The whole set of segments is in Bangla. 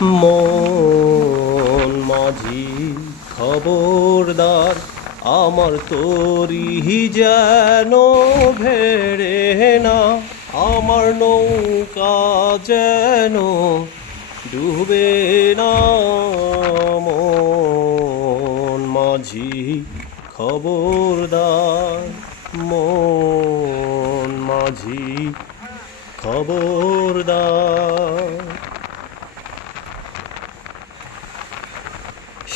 মন মাঝি খবরদার, আমার তরি যেন ভেড়ে না, আমার নৌকা যেন ডুবে না। মন মাঝি খবরদার, মন মাঝি খবরদার।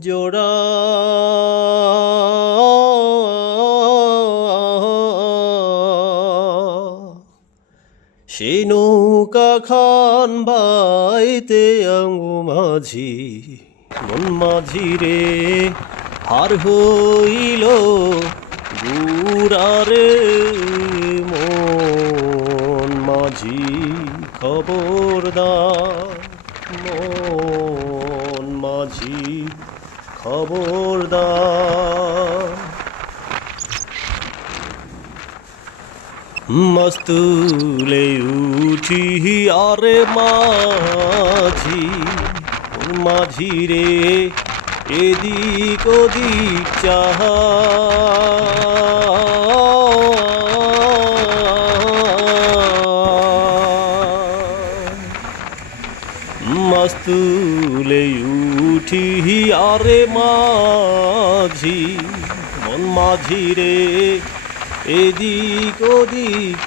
জোড়া সে খান বাইতে আঙ্গু মাঝি, মন মাঝিরে হার হইল গুড়ারে মন মাঝি খবরদার, মন মাঝি খবরদার। মস্তুলে উঠি আরে মাঝি মাঝি রে এদিক ওদিক চাহা। মস্তুলে উঠি আরে মাঝি, মন মাঝি রে, এদিক ওদিক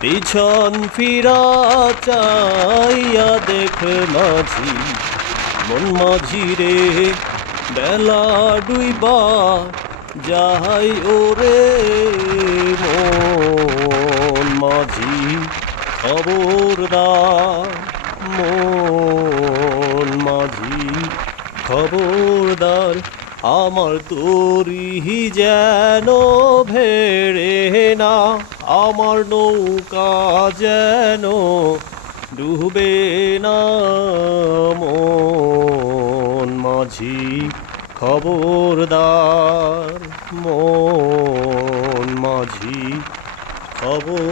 পিছন ফিরা চাইয়া দেখ মাঝি, মন মাঝি রে, বেলা ডুইবা যাহাই ওরে মন মাঝি, খবরদার মন মাঝি, খবরদার আমার তরি যেন ভেড়ে না, আমার নৌকা যেন ডুবে না, মন মাঝি, খবরদার মন মাঝি খবর